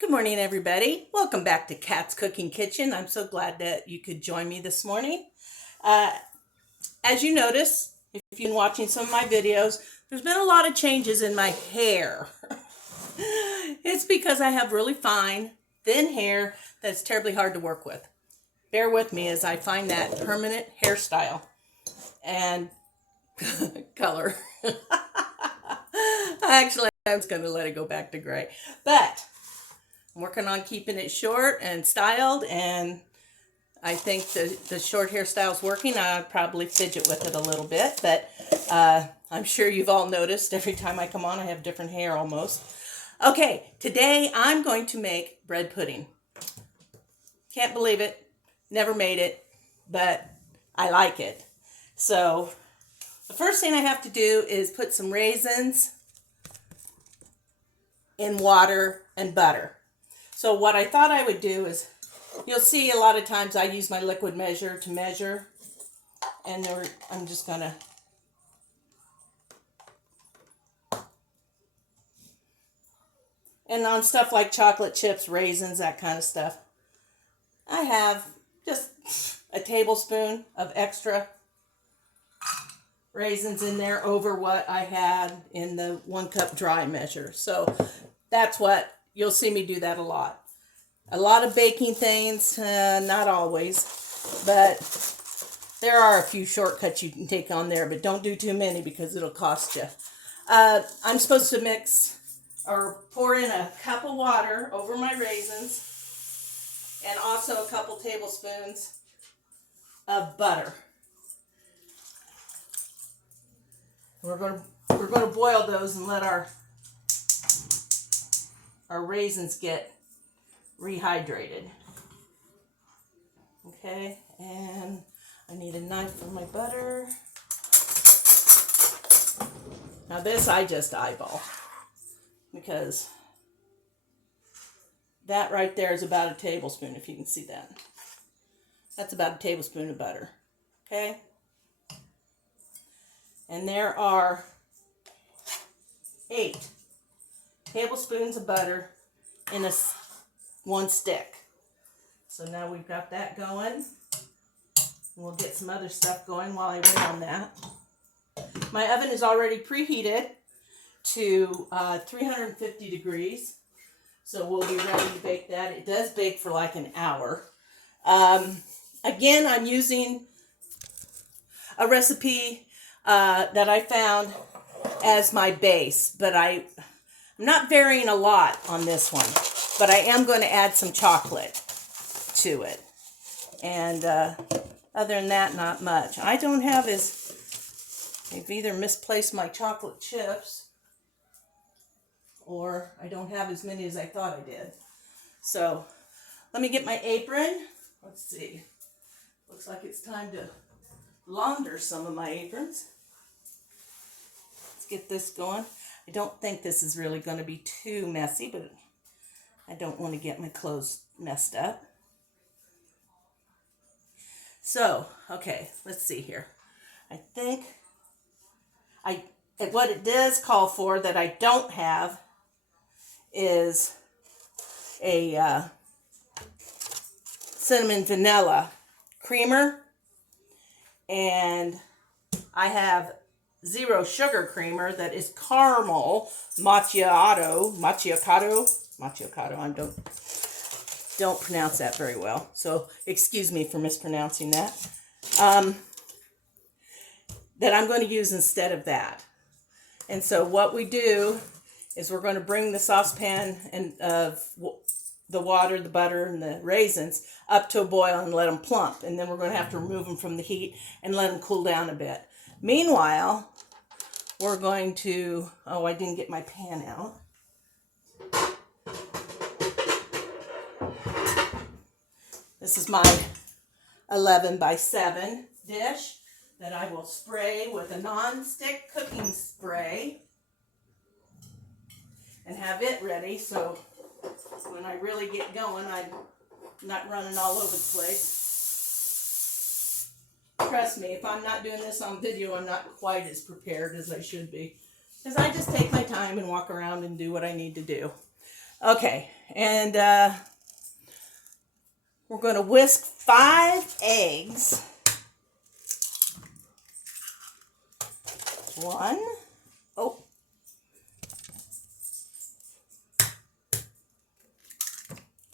Good morning, everybody. Welcome back to Kat's Cooking Kitchen. I'm so glad that you could join me this morning. Uh, as you notice, if you've been watching some of my videos, there's been a lot of changes in my hair. It's because I have really fine, thin hair that's terribly hard to work with. Bear with me as I find that permanent hairstyle and color. Actually, I'm just going to let it go back to gray. But I'm working on keeping it short and styled, and I think the short hairstyle is working. I'll probably fidget with it a little bit, but I'm sure you've all noticed every time I come on, I have different hair almost. Okay, today I'm going to make bread pudding. Can't believe it. Never made it, but I like it. So the first thing I have to do is put some raisins in water and butter. So what I thought I would do is, you'll see a lot of times I use my liquid measure to measure, and I'm just gonna and on stuff like chocolate chips, raisins, that kind of stuff, I have just a tablespoon of extra raisins in there over what I had in the 1 cup dry measure. So that's what you'll see me do that a lot. A lot of baking things, not always, but there are a few shortcuts you can take on there, but don't do too many because it'll cost you. I'm supposed to mix or pour in a cup of water over my raisins and also a couple tablespoons of butter. We're going to boil those and let our raisins get rehydrated. Okay, and I need a knife for my butter. Now this I just eyeball because that right there is about a tablespoon, if you can see that. That's about a tablespoon of butter. Okay? And there are 8 tablespoons of butter in one stick. So now we've got that going. We'll get some other stuff going while I wait on that. My oven is already preheated to 350 degrees. So we'll be ready to bake that. It does bake for like an hour. Again, I'm using a recipe that I found as my base, but I'm not varying a lot on this one, but I am going to add some chocolate to it. And other than that, not much. I don't have I've either misplaced my chocolate chips or I don't have as many as I thought I did. So let me get my apron. Let's see. Looks like it's time to launder some of my aprons. Let's get this going. I don't think this is really going to be too messy, but I don't want to get my clothes messed up. So, okay, let's see here. I think what it does call for that I don't have is a cinnamon vanilla creamer, and I have 0 sugar creamer that is caramel macchiato. I don't pronounce that very well, so excuse me for mispronouncing that. That I'm going to use instead of that. And so what we do is we're going to bring the saucepan and the water, the butter, and the raisins up to a boil and let them plump. And then we're going to have to remove them from the heat and let them cool down a bit. Meanwhile, we're going to, I didn't get my pan out. This is my 11 by 7 dish that I will spray with a non-stick cooking spray and have it ready so when I really get going, I'm not running all over the place. Trust me, if I'm not doing this on video, I'm not quite as prepared as I should be, because I just take my time and walk around and do what I need to do. Okay, and we're going to whisk 5 eggs. 1, oh,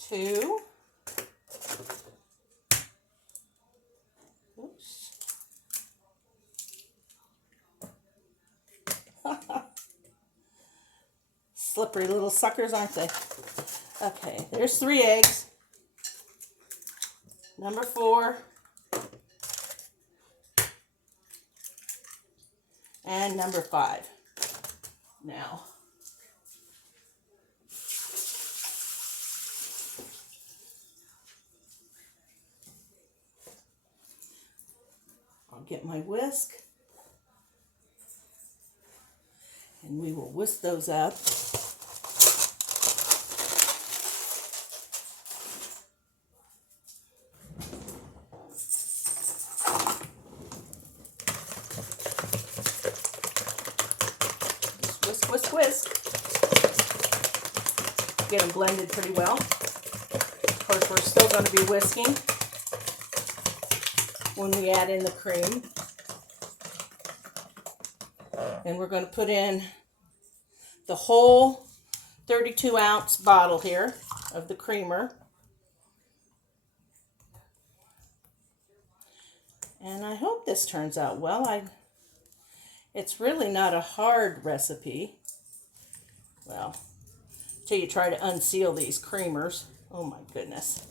2, oops, slippery little suckers, aren't they? Okay, there's 3 eggs. Number 4. And number 5. Now, I'll get my whisk, and we will whisk those up. Whisk, whisk, whisk. Get them blended pretty well. Of course, we're still going to be whisking when we add in the cream. And we're going to put in the whole 32-ounce bottle here of the creamer. And I hope this turns out well. It's really not a hard recipe. Well, till you try to unseal these creamers. Oh my goodness.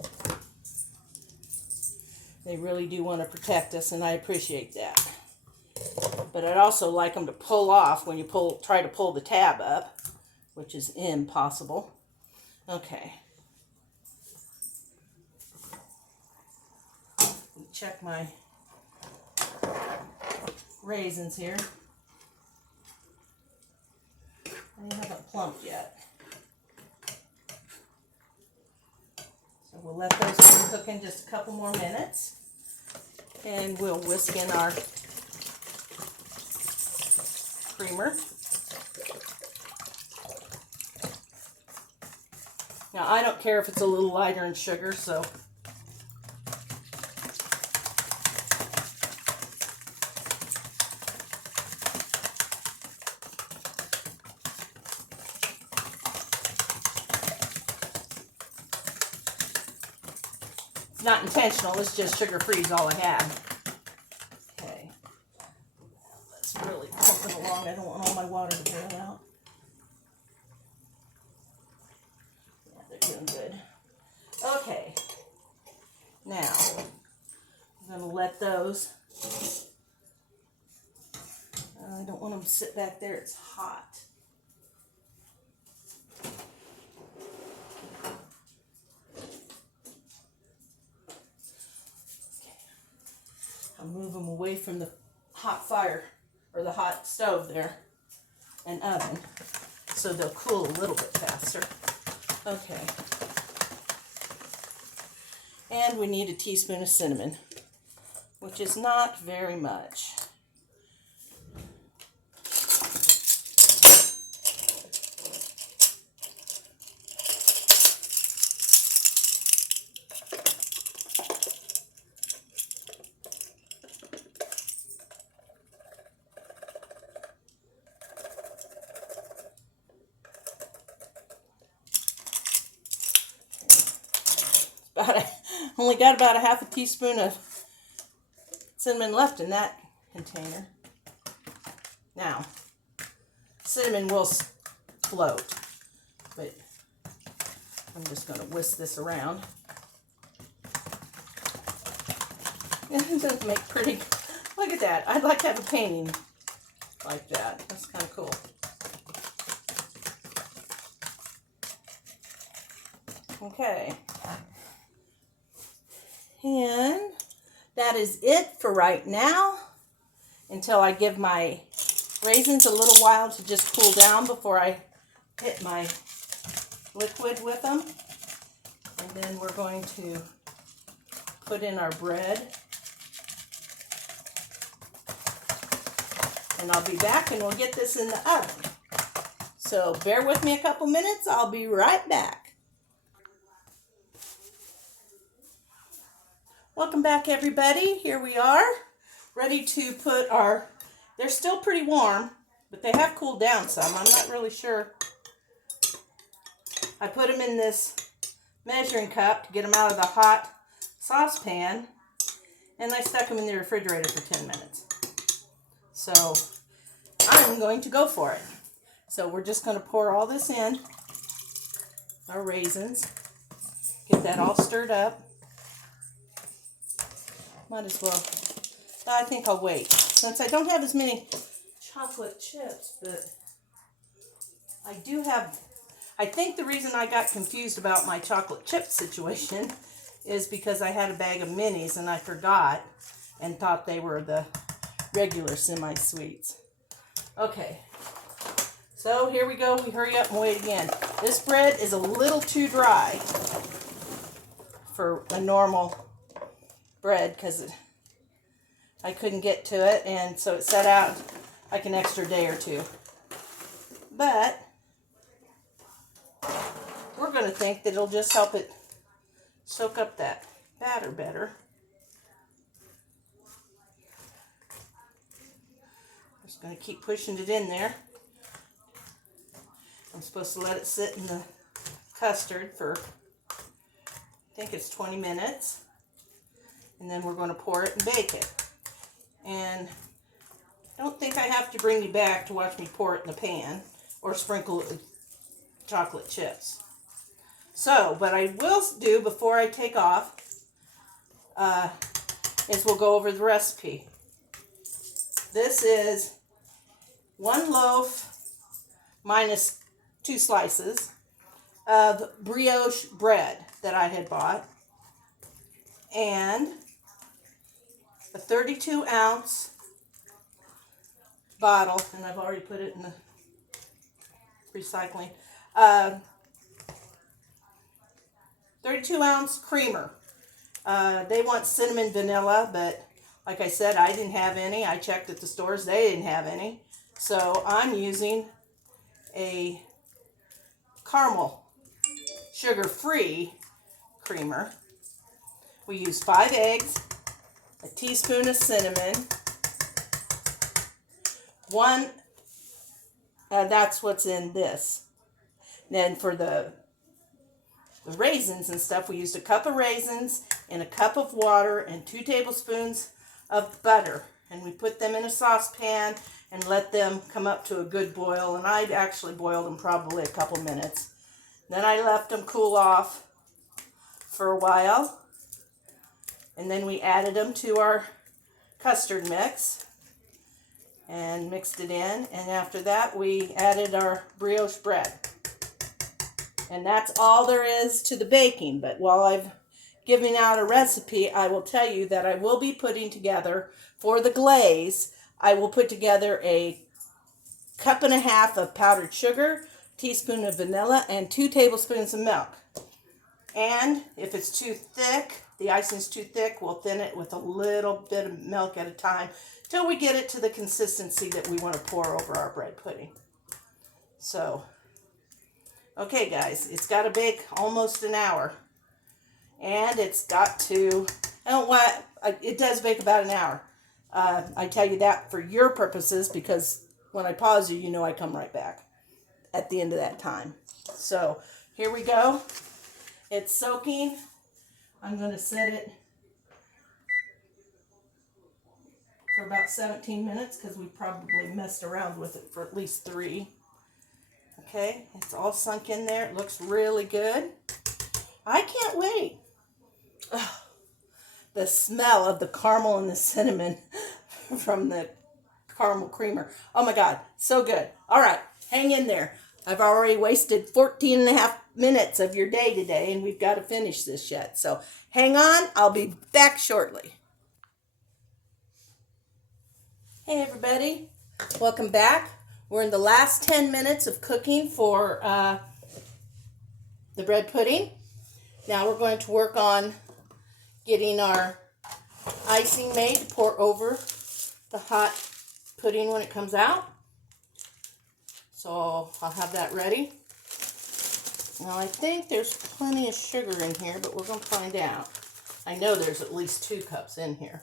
They really do want to protect us, and I appreciate that. But I'd also like them to pull off when you try to pull the tab up, which is impossible. Okay. Check my raisins here. They haven't plumped yet. So we'll let those keep cooking just a couple more minutes. And we'll whisk in our creamer. Now, I don't care if it's a little lighter in sugar, so it's not intentional, it's just sugar-free is all I have. Okay. Let's really pump it along. I don't want all my water to boil out. Yeah, they're doing good. Okay. Now, I'm going to let those, I don't want them to sit back there, it's hot. I'll move them away from the hot fire, or the hot stove there, and oven, so they'll cool a little bit faster. Okay. And we need a teaspoon of cinnamon, which is not very much. Only got about a half a teaspoon of cinnamon left in that container. Now, cinnamon will float, but I'm just going to whisk this around. It does make pretty, look at that. I'd like to have a painting like that. That's kind of cool. Okay. And that is it for right now, until I give my raisins a little while to just cool down before I hit my liquid with them. And then we're going to put in our bread. And I'll be back and we'll get this in the oven. So bear with me a couple minutes. I'll be right back. Welcome back, everybody. Here we are, ready to put our, they're still pretty warm, but they have cooled down some. I'm not really sure. I put them in this measuring cup to get them out of the hot saucepan, and I stuck them in the refrigerator for 10 minutes. So I'm going to go for it. So we're just going to pour all this in, our raisins, get that all stirred up. Might as well. I think I'll wait. Since I don't have as many chocolate chips, but I do have, I think the reason I got confused about my chocolate chip situation is because I had a bag of minis and I forgot and thought they were the regular semi-sweets. Okay, so here we go. We hurry up and wait again. This bread is a little too dry for a normal bread because I couldn't get to it, and so it sat out like an extra day or two. But we're going to think that it'll just help it soak up that batter better. Just going to keep pushing it in there. I'm supposed to let it sit in the custard for, I think it's 20 minutes. And then we're going to pour it and bake it. And I don't think I have to bring you back to watch me pour it in the pan or sprinkle it with chocolate chips. So, what I will do before I take off is we'll go over the recipe. This is 1 loaf minus 2 slices of brioche bread that I had bought, and a 32-ounce bottle, and I've already put it in the recycling, 32-ounce creamer. They want cinnamon vanilla, but like I said, I didn't have any. I checked at the stores. They didn't have any. So I'm using a caramel sugar-free creamer. We use 5 eggs, a teaspoon of cinnamon, that's what's in this. Then for the raisins and stuff, we used a cup of raisins and a cup of water and 2 tablespoons of butter. And we put them in a saucepan and let them come up to a good boil. And I actually boiled them probably a couple minutes. Then I left them cool off for a while. And then we added them to our custard mix and mixed it in. And after that, we added our brioche bread. And that's all there is to the baking. But while I've given out a recipe, I will tell you that I will be putting together, for the glaze, I will put together a 1.5 cups of powdered sugar, teaspoon of vanilla, and 2 tablespoons of milk. And if it's too thick, the icing's too thick, we'll thin it with a little bit of milk at a time till we get it to the consistency that we want to pour over our bread pudding. So, okay guys, it's got to bake almost an hour. And it's got to, it does bake about an hour. I tell you that for your purposes because when I pause you, you know I come right back at the end of that time. So, here we go. It's soaking. I'm going to set it for about 17 minutes because we probably messed around with it for at least 3. Okay, it's all sunk in there. It looks really good. I can't wait. Ugh. The smell of the caramel and the cinnamon from the caramel creamer. Oh my God, so good. All right, hang in there. I've already wasted 14 and a half minutes of your day today, and we've got to finish this yet. So hang on, I'll be back shortly. Hey everybody, welcome back. We're in the last 10 minutes of cooking for the bread pudding. Now we're going to work on getting our icing made to pour over the hot pudding when it comes out. So I'll have that ready. Now I think there's plenty of sugar in here, but we're going to find out. I know there's at least 2 cups in here.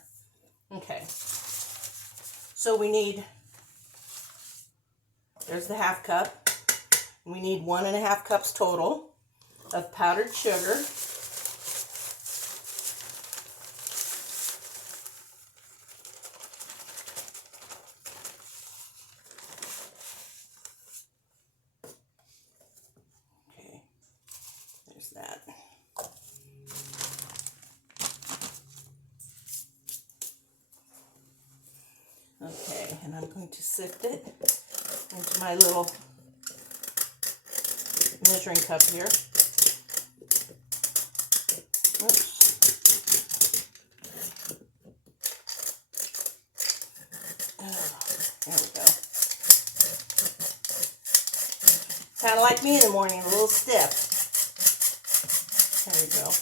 Okay. So we need, there's the 1/2 cup. We need 1.5 cups total of powdered sugar. Okay, there's that. Okay, and I'm going to sift it into my little measuring cup here. Oops. Oh, there we go. Kind of like me in the morning, a little stiff. There we go.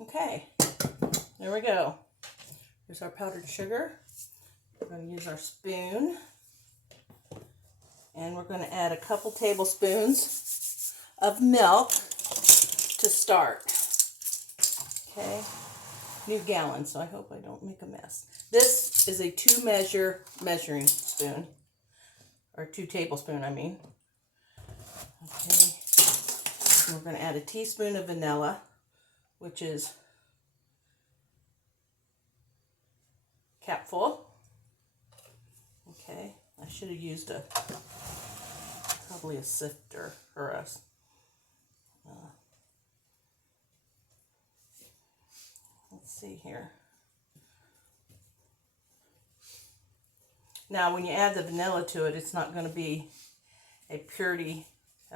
Okay, there we go. Here's our powdered sugar. We're going to use our spoon. And we're going to add a couple tablespoons of milk to start. Okay, new gallon, so I hope I don't make a mess. This is a 2 measuring spoon, or 2 tablespoon, I mean. Okay, and we're going to add a teaspoon of vanilla, which is cap full. Okay, I should have used probably a sifter or a, let's see here. Now when you add the vanilla to it, it's not going to be a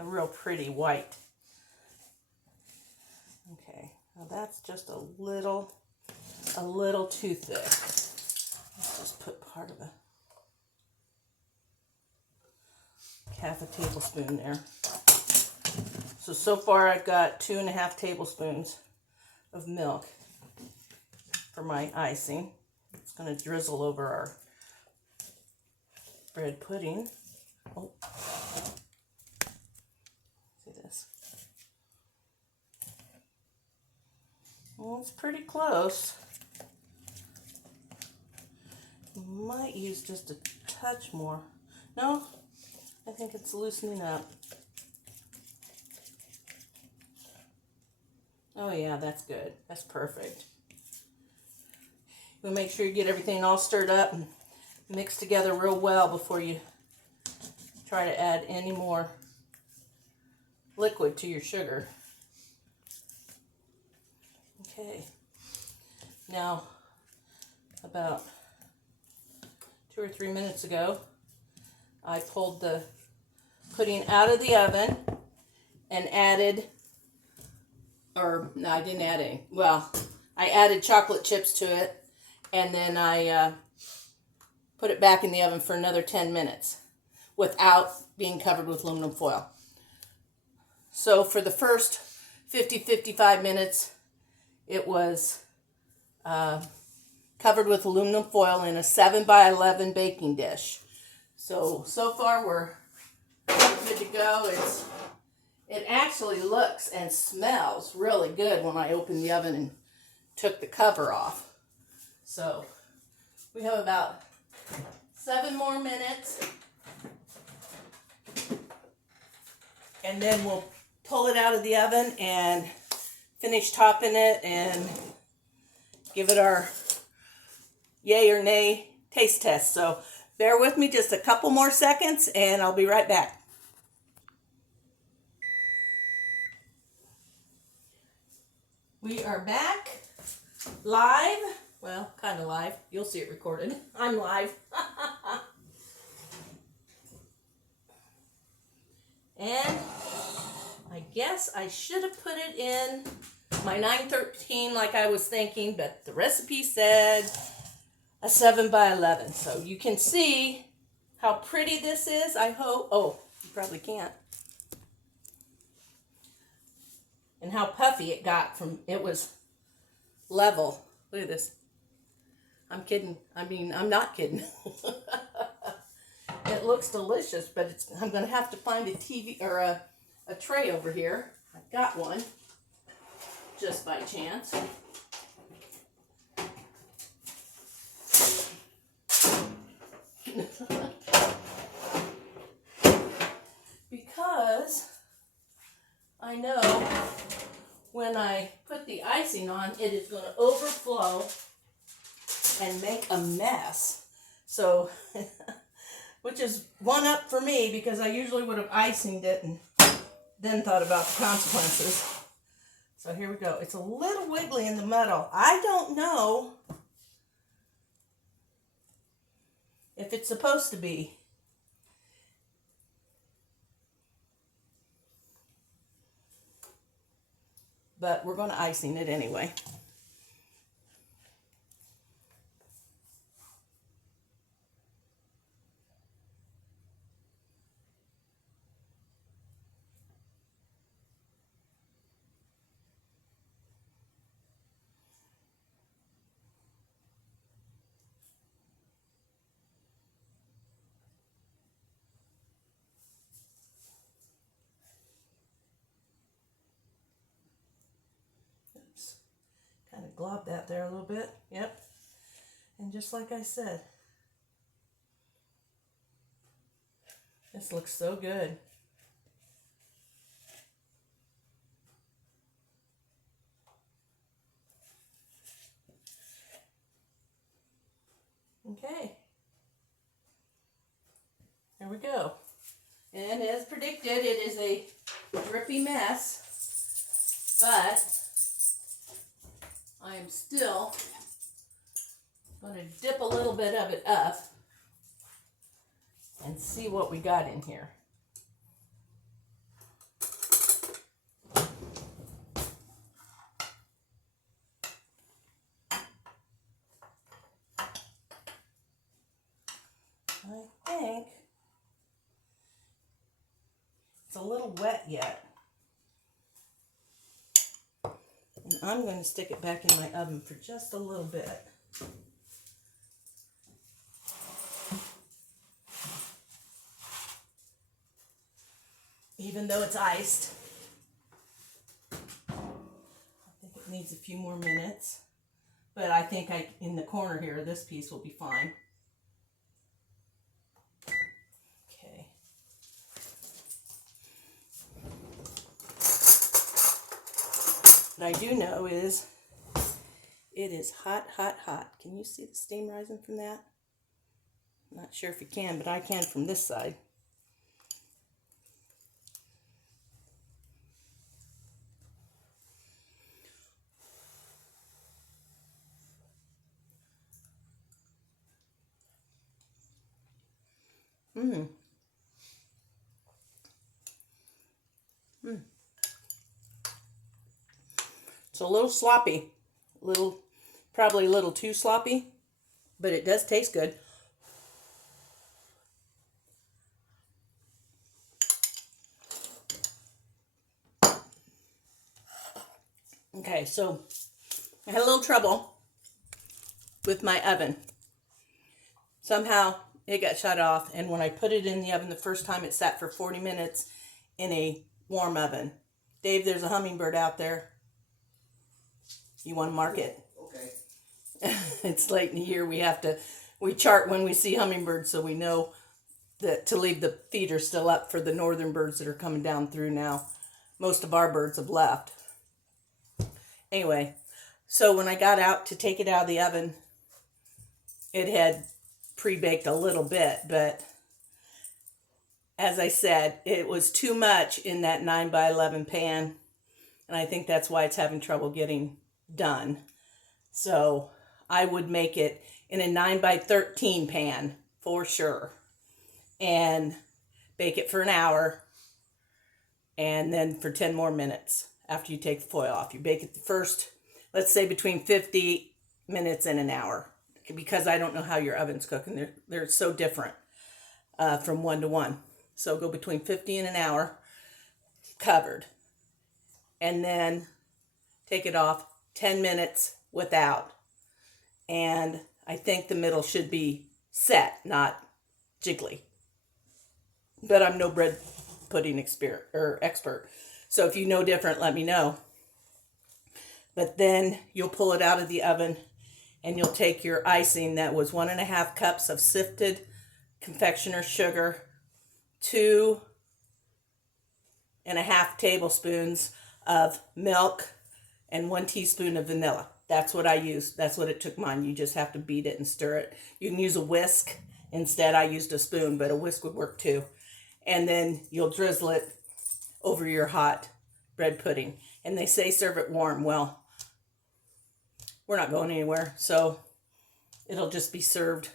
real pretty white. Okay, now that's just a little too thick. Let's just put part of a 1/2 tablespoon there. So far I've got 2.5 tablespoons of milk for my icing. It's going to drizzle over our bread pudding. Oh, see this? Well, it's pretty close. Might use just a touch more. No, I think it's loosening up. Oh yeah, that's good. That's perfect. You'll make sure you get everything all stirred up and mixed together real well before you try to add any more liquid to your sugar. Okay. Now, about 2 or 3 minutes ago, I pulled the pudding out of the oven and added, or no, I didn't add any. Well, I added chocolate chips to it, and then I put it back in the oven for another 10 minutes without being covered with aluminum foil. So for the first 55 minutes, it was covered with aluminum foil in a 7x11 baking dish. So far we're good to go. It actually looks and smells really good when I opened the oven and took the cover off. So we have about 7 more minutes, and then we'll pull it out of the oven and finish topping it and give it our yay or nay taste test. So bear with me just a couple more seconds and I'll be right back. We are back live. Well, kind of live. You'll see it recorded. I'm live. And I guess I should have put it in my 913 like I was thinking, but the recipe said a 7 by 11. So you can see how pretty this is, I hope. Oh, you probably can't. And how puffy it got from, it was level. Look at this. I'm kidding. I mean, I'm not kidding. It looks delicious, but I'm going to have to find a TV or a tray over here. I've got one, just by chance. Because I know when I put the icing on, it is going to overflow and make a mess. So, which is one up for me, because I usually would have icinged it and then thought about the consequences. So here we go. It's a little wiggly in the middle. I don't know if it's supposed to be. But we're going to icing it anyway. Kind of glob that there a little bit. Yep. And just like I said, this looks so good. Okay. There we go. And as predicted, it is a drippy mess, but I am still going to dip a little bit of it up and see what we got in here. I think it's a little wet yet. And I'm going to stick it back in my oven for just a little bit. Even though it's iced. I think it needs a few more minutes. But I think in the corner here, this piece will be fine. Okay. What I do know is it is hot, hot, hot. Can you see the steam rising from that? I'm not sure if you can, but I can from this side. It's a little sloppy, probably a little too sloppy, but it does taste good. Okay, so I had a little trouble with my oven. Somehow it got shut off, and when I put it in the oven the first time, it sat for 40 minutes in a warm oven. Dave, there's a hummingbird out there. You want to mark it? Okay. It's late in the year. We chart when we see hummingbirds, so we know that to leave the feeder still up for the northern birds that are coming down through now. Most of our birds have left. Anyway, so when I got out to take it out of the oven, it had pre-baked a little bit, but as I said, it was too much in that 9 by 11 pan, and I think that's why it's having trouble getting done. So I would make it in a 9 by 13 pan for sure, and bake it for an hour, and then for 10 more minutes after you take the foil off. You bake it the first, let's say between 50 minutes and an hour, because I don't know how your oven's cooking. They're so different from one to one. So go between 50 and an hour covered. And then take it off 10 minutes without. And I think the middle should be set, not jiggly. But I'm no bread pudding expert. So if you know different, let me know. But then you'll pull it out of the oven and you'll take your icing that was 1.5 cups of sifted confectioner sugar, 2.5 tablespoons of milk, and 1 teaspoon of vanilla. That's what I used. That's what it took mine. You just have to beat it and stir it. You can use a whisk. Instead, I used a spoon, but a whisk would work too. And then you'll drizzle it over your hot bread pudding. And they say serve it warm. Well, we're not going anywhere, so it'll just be served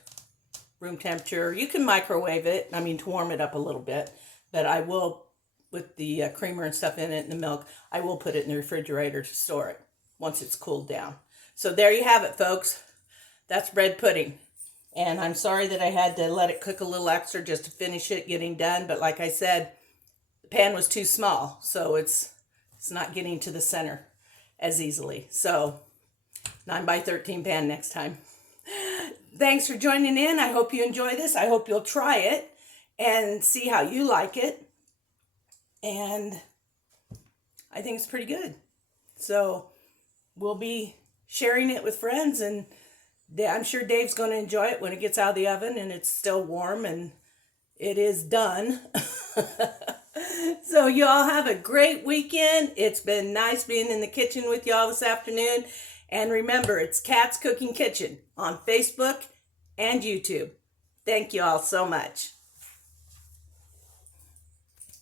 room temperature. You can microwave it, to warm it up a little bit, but I will, with the creamer and stuff in it and the milk, I will put it in the refrigerator to store it once it's cooled down. So there you have it, folks. That's bread pudding. And I'm sorry that I had to let it cook a little extra just to finish it getting done. But like I said, the pan was too small, so it's not getting to the center as easily. So 9x13 pan next time. Thanks for joining in. I hope you enjoy this. I hope you'll try it and see how you like it. And I think it's pretty good. So we'll be sharing it with friends, and I'm sure Dave's going to enjoy it when it gets out of the oven and it's still warm and it is done. So you all have a great weekend. It's been nice being in the kitchen with y'all this afternoon. And remember, it's Kat's Cooking Kitchen on Facebook and YouTube. Thank you all so much.